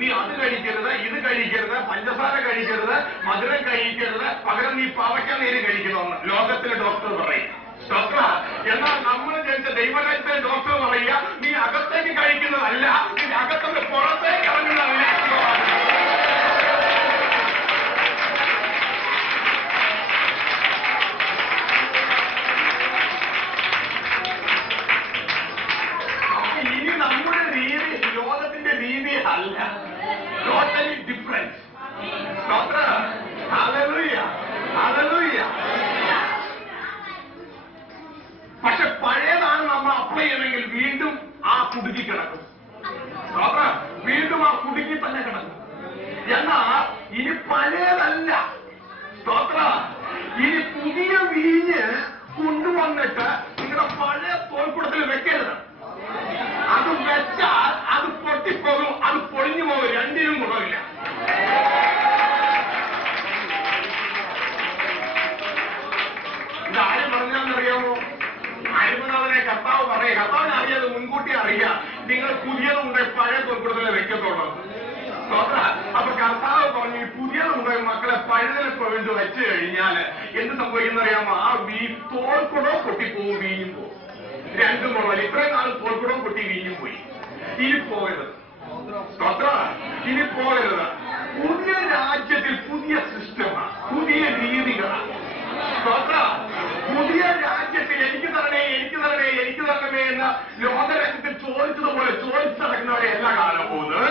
നീ അത് കഴിക്കരുത്, ഇത് കഴിക്കരുത്, പഞ്ചസാര കഴിക്കരുത്, മധുരം കഴിക്കരുത്, പകരം നീ പാവയ്ക്ക നീര് കഴിക്കണമെന്ന് ലോകത്തിലെ ഡോക്ടർ പറയും. ഡോക്ടർ, എന്നാൽ നമ്മൾ ജനിച്ച ദൈവരാജ്യത്തിലെ ഡോക്ടർ പറയുക, നീ അകത്തേക്ക് കഴിക്കുന്നതല്ല, നീ അകത്തുനിന്ന് പുറത്തേക്ക് ഇറങ്ങുന്നതല്ല. ഇനി നമ്മുടെ രീതി ലോകത്തിന്റെ രീതി അല്ല, totally difference. Doctor, hallelujah, hallelujah. പക്ഷെ പഴയതാണ് നമ്മൾ അപ്ലൈ ചെയ്യണമെങ്കിൽ വീണ്ടും ആ കുടുക്കി കിടക്കും. വീണ്ടും ആ കുടുക്കി തന്നെ കിടക്കും. എന്നാ ഇനി പഴയതല്ല, ഇനി പുതിയ വീഞ്ഞ് കൊണ്ടുവന്നിട്ട് നിങ്ങളുടെ പഴയ തോൽക്കുടത്തിൽ വെക്കരുത്. അത് വെച്ചാൽ അത് പൊട്ടിപ്പോകും, അത് പൊളിഞ്ഞു പോകും, രണ്ടിനും ഗുണമില്ല. ഇതാരും പറഞ്ഞാന്നറിയാമോ? അരുമനാഥനെ കർത്താവ് പറയുക, കർത്താവിനെ അറിയാതെ മുൻകൂട്ടി അറിയാം നിങ്ങൾ പുതിയതുണ്ട് പഴയ തോൽക്കുടത്തിലെ വെക്കത്തുള്ളൂ. അപ്പൊ കർത്താവ് പറഞ്ഞു ഈ പുതിയതുണ്ട് മക്കളെ പഴയതിനെ പ്രവേശിച്ച് വെച്ച് കഴിഞ്ഞാല് എന്ത് സംഭവിക്കുന്നറിയാമോ? ആ തോൽക്കുടോ പൊട്ടിപ്പോവും, വീഞ്ഞും പോവും, രണ്ടും പോകണം. ഇത്രയും നാൾ തോൽക്കുടോ പൊട്ടി വീഞ്ഞും പോയി. ഇനി പോകരുത്, ഇനി പോകരുത്. പുതിയ രാജ്യത്തിൽ പുതിയ സിസ്റ്റമാണ്, പുതിയ രീതികളാണ്. പുതിയ രാജ്യത്തിൽ എനിക്ക് തരണേ, എനിക്ക് തരണേ, എനിക്ക് തരണമേ എന്ന ലോകരാജ്യത്തിൽ ചോദിച്ചതുപോലെ ചോദിച്ചു നടക്കുന്നവരെ എല്ലാ കാലം പോകുന്നത്.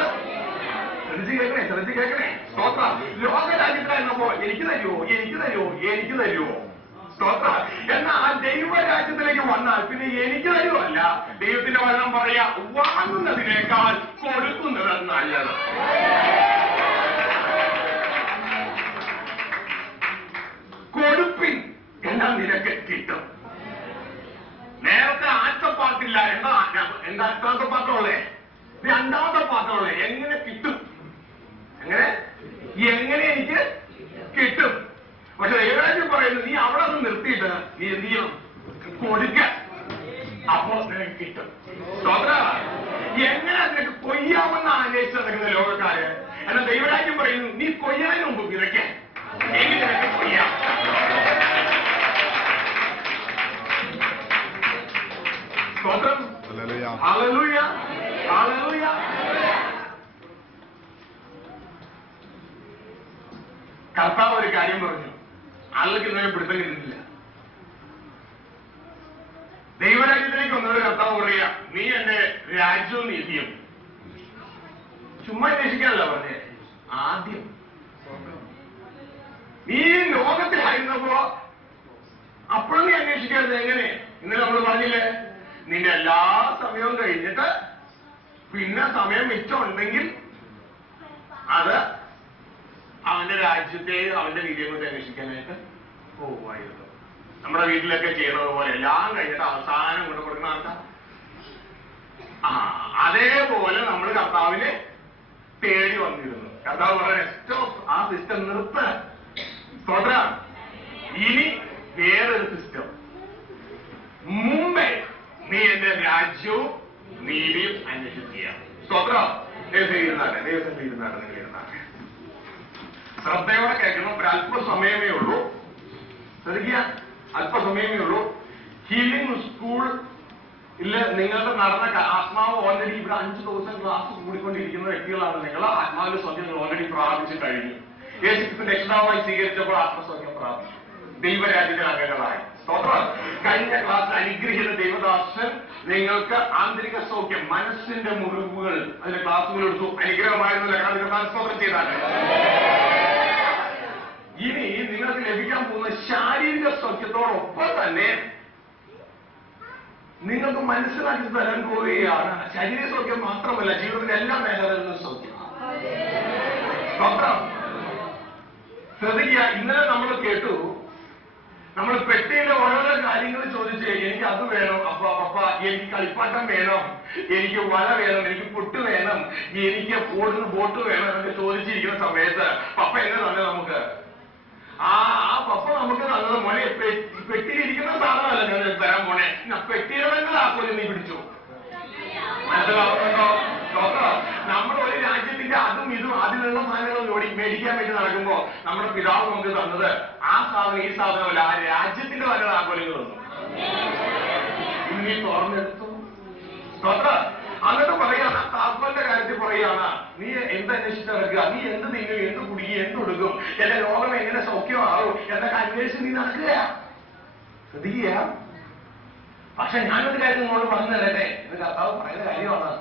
ശ്രദ്ധിച്ച് കേൾക്കണേ. ലോകരാജ്യത്തിലായിരുന്നപ്പോ എനിക്ക് തരുമോ, എനിക്ക് തരുമോ, എനിക്ക് തരുമോ? എന്നാൽ ദൈവരാജ്യത്തിലേക്ക് വന്നാൽ പിന്നെ എനിക്ക് തരുമല്ല, ദൈവത്തിന്റെ വചനം പറയാ, വാങ്ങുന്നതിനേക്കാൾ കൊടുക്കുന്നത് നല്ലത്. കൊടുപ്പിൻ എന്നാൽ നിനക്ക് കിട്ടും. നേരത്തെ ആറ്റപ്പാട്ടില്ല, എന്താ എത്രാമത്തെ പാത്രമുള്ളേ? രണ്ടാമത്തെ പാത്രമുള്ളേ. എങ്ങനെ കിട്ടും? എങ്ങനെ എനിക്ക് കിട്ടും? പക്ഷെ ദൈവരാജ്യം പറയുന്നത് നീ അവിടെ നിന്ന് നിർത്തിയിട്ട് നീ എന്ത് ചെയ്യണം? കൊടുക്ക, അപ്പോ നിനക്ക് കിട്ടും. എങ്ങനെ നിനക്ക് കൊയ്യാമെന്നാണ് അന്വേഷിച്ച് നടക്കുന്ന ലോകക്കാര്. എന്നാൽ ദൈവരാജ്യം പറയുന്നു നീ കൊയ്യാനും മുമ്പ് വിതയ്ക്ക, എങ്കിൽ നിനക്ക് കൊയ്യാം. Hallelujah, hallelujah. കർത്താവ് ഒരു കാര്യം പറഞ്ഞു, ആൾക്ക് ഇന്നലെ പിടുത്തം കിട്ടുന്നില്ല. ദൈവരാജ്യത്തിലേക്ക് വന്നൊരു കർത്താവ് പറയുക, നീ എന്റെ രാജ്യവും നീതിയും ചുമ്മാ അന്വേഷിക്കാനല്ല പറഞ്ഞേ, ആദ്യം നീ ലോകത്തിലായിരുന്നപ്പോ അപ്പോഴും നീ അന്വേഷിക്കരുത്. എങ്ങനെ? ഇന്നലെ നമ്മൾ പറഞ്ഞില്ലേ, നിന്റെ എല്ലാ സമയവും കഴിഞ്ഞിട്ട് പിന്നെ സമയം മിച്ചമുണ്ടെങ്കിൽ അത് അവന്റെ രാജ്യത്തെയും അവന്റെ രീതിയെ കൊണ്ട് അന്വേഷിക്കാനായിട്ട് പോകുമായിരുന്നു. നമ്മുടെ വീട്ടിലൊക്കെ ചെയ്യുന്നത് പോലെ എല്ലാം കഴിഞ്ഞിട്ട് അവസാനം കൊണ്ട് കൊടുക്കുന്ന ആൾക്കാർ. അതേപോലെ നമ്മൾ കർത്താവിനെ തേടി വന്നിരുന്നു. കർത്താവ് വളരെ ആ സിസ്റ്റം നിർത്ത. ഇനി വേറൊരു സിസ്റ്റം. മുമ്പേ നീ എന്റെ രാജ്യവും നീതിയും അന്വേഷിക്കുക. ദൈവത്തിനാട്ടെ, ദൈവത്തിന്റെ ഇരുന്നാട്ടെ, നിങ്ങൾ ഇരുന്നാട്ടെ. ശ്രദ്ധയോടെ കേൾക്കണം. ഒരു അല്പസമയമേ ഉള്ളൂ, ശ്രദ്ധിക്കുക, അല്പസമയമേ ഉള്ളൂ. ഹീലിംഗ് സ്കൂൾ ഇല്ല നിങ്ങൾക്ക് നടന്ന ആത്മാവ് ഓൾറെഡി ഇവിടെ 5 ദിവസം ക്ലാസ് കൂടിക്കൊണ്ടിരിക്കുന്ന വ്യക്തികളാണ് നിങ്ങൾ. ആത്മാവിന്റെ സൗഖ്യം നിങ്ങൾ ഓൾറെഡി പ്രാപിച്ചു കഴിഞ്ഞു. യേശുക്രിസ്തുവിന്റെ രക്ഷിതാവായി സ്വീകരിച്ചപ്പോൾ ആത്മസൗഖ്യം പ്രാപിച്ചു, ദൈവരാജ്യത്തിൽ അംഗങ്ങളായി. കഴിഞ്ഞ ക്ലാസ്സിൽ അനുഗ്രഹിച്ച ദൈവദാസൻ നിങ്ങൾക്ക് ആന്തരിക സൗഖ്യം, മനസ്സിന്റെ മുറിവുകൾ, അതിന്റെ ക്ലാസ്സുകൾ എടുത്തു. അനുഗ്രഹമായിരുന്നില്ല, സ്തോത്രം ചെയ്താണ്. ഇനി നിങ്ങൾക്ക് ലഭിക്കാൻ പോകുന്ന ശാരീരിക സൗഖ്യത്തോടൊപ്പം തന്നെ നിങ്ങൾക്ക് മനസ്സിലാക്കി തരാൻ പോവുകയാണ് ശരീര സൗഖ്യം മാത്രമല്ല, ജീവിതത്തിന്റെ എല്ലാ മേഖലകളിലും സൗഖ്യം. ശ്രദ്ധിക്കുക, ഇന്നലെ നമ്മൾ കേട്ടു, നമ്മൾ പെട്ടിയിലെ ഓരോരോ കാര്യങ്ങൾ ചോദിച്ച് എനിക്ക് അത് വേണം, അപ്പ എനിക്ക് കളിപ്പാട്ടം വേണം, എനിക്ക് വല വേണം, എനിക്ക് പുട്ട് വേണം, എനിക്ക് ഓടുന്ന ബോട്ട് വേണം എന്നൊക്കെ ചോദിച്ചിരിക്കുന്ന സമയത്ത് പപ്പ എന്നെ തന്നെ നമുക്ക് ആ പപ്പ നമുക്ക് തന്നത് മോനെ പെട്ടിയിലിരിക്കുന്ന സാധനമല്ല ഞാൻ തരാൻ പോണേ, പെട്ടിയിടങ്ങൾ ആക്കോലും നീ പിടിച്ചു. മനസ്സിലാവുന്നുണ്ടോ? നമ്മുടെ ഒരു രാജ്യത്തിന്റെ അതും മേടിക്കാൻ വേണ്ടി നടക്കുമ്പോ നമ്മുടെ പിതാവ് നമുക്ക് തന്നത് ആ സാധനം ഈ സാധനമല്ല, ആ രാജ്യത്തിന്റെ തന്നെ താക്കോലുകൾ തന്നു. ഇനി തുറന്നെടുത്തു. എന്നിട്ട് പറയാണ്, താക്കോലിന്റെ കാര്യത്തിൽ പറയാണ്, നീ എന്തന്വേഷിച്ച് നടക്കുക, നീ എന്ത് തിന്നും, എന്ത് കുടിക്കും, എന്തൊടുക്കും, എന്റെ ലോകം എങ്ങനെ സൗഖ്യമാവും എന്നൊക്കെ അന്വേഷിച്ച് നീ നടക്കുക, ശ്രദ്ധിക്കുക. പക്ഷെ ഞാനൊരു കാര്യം നിങ്ങളോട് പറഞ്ഞു തരട്ടെ, എന്ന് കർത്താവ് പറയുന്ന കാര്യമാണ്.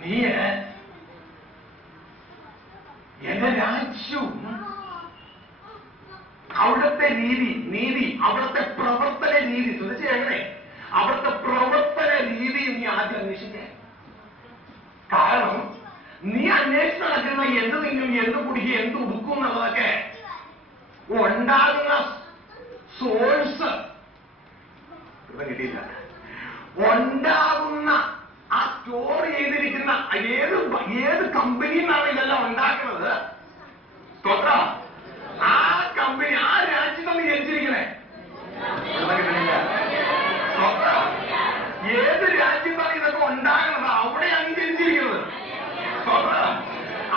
നീ എന്റെ രാജ്യവും അവിടുത്തെ നീതി അവിടുത്തെ പ്രവർത്തന രീതി ശ്രദ്ധിച്ച് എങ്ങനെ, അവിടുത്തെ പ്രവർത്തന രീതിയും നീ ആദ്യം അന്വേഷിക്കേ. കാരണം നീ അന്വേഷിച്ച് നടക്കുന്ന എന്ത് തിന്നും, എന്ത് കുടിക്കും, എന്ത് ഉടുക്കും എന്നുള്ളതൊക്കെ ഉണ്ടാകുന്ന സോഴ്സ് കിട്ടിയില്ല. ഉണ്ടാകുന്ന ആ സ്റ്റോർ ചെയ്തിരിക്കുന്ന ഏത് കമ്പനിയിൽ നിന്നാണ് ഇതെല്ലാം ഉണ്ടാക്കുന്നത്? ആ കമ്പനി ആ രാജ്യത്താണ് ജനിച്ചിരിക്കണേ. ഏത് രാജ്യത്താണ് ഇതൊക്കെ ഉണ്ടാകുന്നത്? അവിടെയാണ് ജനിച്ചിരിക്കുന്നത്.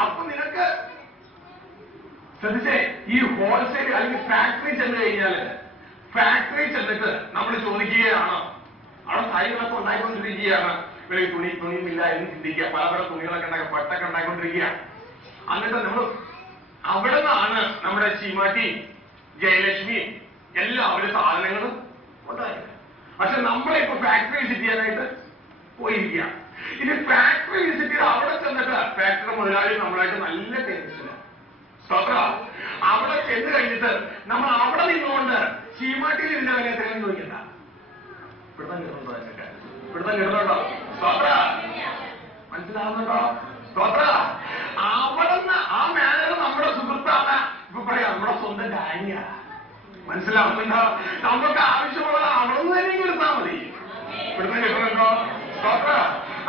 അപ്പൊ നിനക്ക് ശ്രദ്ധിച്ചേ, ഈ ഹോൾസെയിൽ അല്ലെങ്കിൽ ഫാക്ടറി ചെന്ന് കഴിഞ്ഞാല്, ഫാക്ടറി ചെന്നിട്ട് നമ്മൾ ചോദിക്കുകയാണ്, അവിടെ കാര്യങ്ങളൊക്കെ ഉണ്ടായിക്കൊണ്ടിരിക്കുകയാണ്, തുണിമില്ല എന്ന് ചിന്തിക്കുക, പല തുണികളൊക്കെ ഉണ്ടാക്കുക, പട്ടൊക്കെ ഉണ്ടായിക്കൊണ്ടിരിക്കുക. എന്നിട്ട് നമ്മൾ അവിടെ നിന്നാണ് നമ്മുടെ ചീമാട്ടി, ജയലക്ഷ്മി എല്ലാവരും സാധനങ്ങളും ഉണ്ടാക്കുക. പക്ഷെ നമ്മളിപ്പോ ഫാക്ടറി വിസിറ്റ് ചെയ്യാനായിട്ട് പോയിരിക്കുക. ഇനി ഫാക്ടറി വിസിറ്റ് ചെയ്ത് അവിടെ ചെന്നിട്ട് ഫാക്ടറി മുതലാളി നമ്മളായിട്ട് നല്ല ടേസ്റ്റില്ല. അവിടെ ചെന്ന് കഴിഞ്ഞിട്ട് നമ്മൾ അവിടെ നിന്നുകൊണ്ട് ചീമാട്ടിയിൽ ഇതിന്റെ വില എത്രയെന്ന് ചോദിക്കണ്ട. ഇവിടുത്തെ കിട്ടുന്നുണ്ടോ? മനസ്സിലാവുന്നുണ്ടോ? അവിടുന്ന് ആ മാനേജർ നമ്മുടെ സുഹൃത്താണ്. ഇപ്പൊ പറയാം, നമ്മുടെ സ്വന്തം ഡാനിയ. മനസ്സിലാവുന്നുണ്ടോ? നമുക്ക് ആവശ്യമുള്ളത് അവിടെ നിന്ന് തന്നെ എടുത്താൽ മതി. ഇവിടുന്ന് കിട്ടുന്നുണ്ടോ?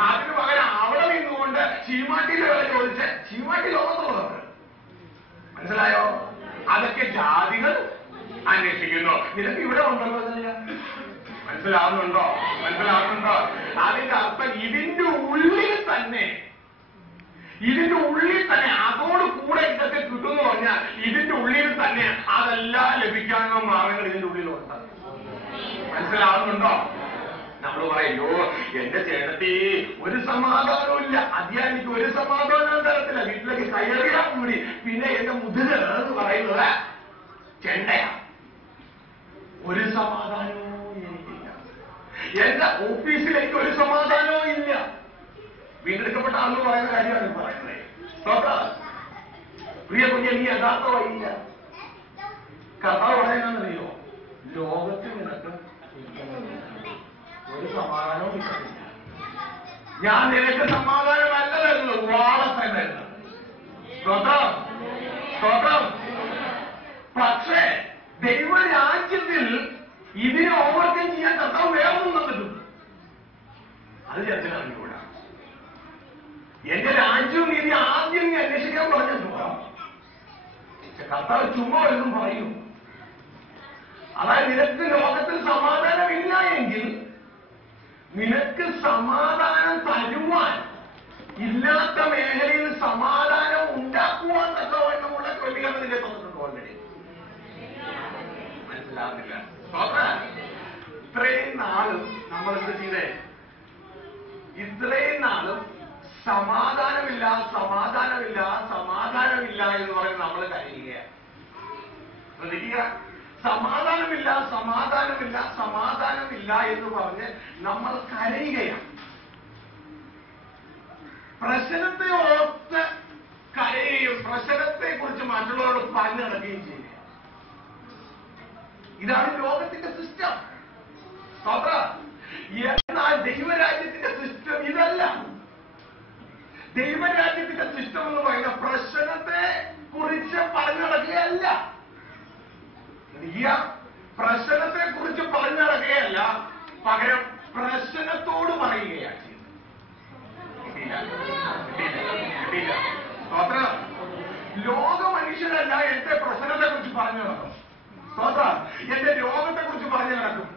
അതിന് പകരം അവിടെ നിന്നുകൊണ്ട് ചീമാട്ടിയിലെ വില ചോദിച്ച് ചീമാട്ടി ലോകത്തുള്ളവർ, മനസ്സിലായോ? അതൊക്കെ ജാതികൾ അന്വേഷിക്കുന്നു. നിനക്ക് ഇവിടെ ഉണ്ടല്ലോ. മനസ്സിലാവുന്നുണ്ടോ? അതിന്റെ അർത്ഥം ഇതിന്റെ ഉള്ളിൽ തന്നെ അതോട് കൂടെ ഇതൊക്കെ കിട്ടുമെന്ന് പറഞ്ഞാൽ ഇതിന്റെ ഉള്ളിൽ തന്നെ അതെല്ലാം ലഭിക്കാനുള്ള മാർഗങ്ങൾ ഇതിന്റെ ഉള്ളിലുണ്ട്. മനസ്സിലാവുന്നുണ്ടോ? നമ്മൾ പറയോ, എന്റെ ചേട്ടത്തി ഒരു സമാധാനവും ഇല്ല, അധ്യാനിക്ക് ഒരു സമാധാനവും തരത്തില്ല, വീട്ടിലേക്ക് കയറിയാൽ കൂടി പിന്നെ എന്റെ മുതുക് എന്ന് പറയുന്നത് ചെണ്ടയാ. ഒരു സമാധാനവും എനിക്കില്ല, എന്റെ ഓഫീസിലേക്ക് ഒരു സമാധാനവും ഇല്ല. വീണ്ടെടുക്കപ്പെട്ട ആളെന്ന് പറയുന്ന കാര്യമാണ് പറയുന്നത്. പ്രിയ കുഞ്ഞെ, നീ യഥാർത്ഥമായില്ല. കർത്താവ് പറയുന്നറിയോ, ലോകത്തിൽ നിനക്ക് ഒരു സമാധാനവും കിട്ടുന്നില്ല. ഞാൻ നിനക്ക് സമാധാനമല്ല തരുന്നത്, വാളത്തെ തരുന്നത്. പക്ഷേ ദൈവരാജ്യത്തിൽ ഇതിനെ ഓവർകം ചെയ്യാൻ കർത്താവ് വേറൊന്നും തന്നിട്ടുണ്ട്. അത് ചർച്ചയിൽ അറിഞ്ഞുകൂടാ. എന്റെ രാജ്യവും നീതി ആദ്യം നീ അന്വേഷിക്കാൻ പറഞ്ഞു. കർത്താവ് ചുമ്മാ എന്നും പറയും. അതായത് നിനക്ക് ലോകത്തിൽ സമാധാനമില്ല എങ്കിൽ നിനക്ക് സമാധാനം തരുവാൻ, ഇല്ലാത്ത മേഖലയിൽ സമാധാനം ഉണ്ടാക്കുവാൻ തക്കവണ്ണമുള്ള ക്രമീകരണം നിന്റെ തന്നിട്ടുണ്ട് ഓൾറെഡി. മനസ്സിലാവുന്നില്ല? ഇത്രയും നാളും നമ്മൾ എന്ത് ചെയ്തേ? ഇത്രയും നാളും സമാധാനമില്ല എന്ന് പറഞ്ഞ് നമ്മൾ കഴിയുകയാണ്. ശ്രദ്ധിക്കുക, സമാധാനമില്ല എന്ന് പറഞ്ഞ് നമ്മൾ കരയുകയാണ്. പ്രശ്നത്തെ ഓർത്ത് കരയുകയും പ്രശ്നത്തെ കുറിച്ച് മറ്റുള്ളവരോട് പറഞ്ഞു നടക്കുകയും ചെയ്യുക. ഇതാണ് ലോകത്തിന്റെ സിസ്റ്റം. എന്നാൽ ദൈവരാജ്യത്തിന്റെ സിസ്റ്റം ഇതല്ല. ദൈവരാജ്യത്തിന്റെ സിസ്റ്റം എന്ന് പറയുന്ന പ്രശ്നത്തെ കുറിച്ച് പറഞ്ഞു നടക്കുകയല്ല. പ്രശ്നത്തെ കുറിച്ച് പറഞ്ഞു നടക്കുകയല്ല, പകരം പ്രശ്നത്തോട് പറയുകയാണ് ചെയ്യുന്നത്. ലോക മനുഷ്യരല്ല എന്റെ പ്രശ്നത്തെ കുറിച്ച് പറഞ്ഞു നടക്കും. എന്റെ രോഗത്തെ കുറിച്ച് പറഞ്ഞു നടക്കും.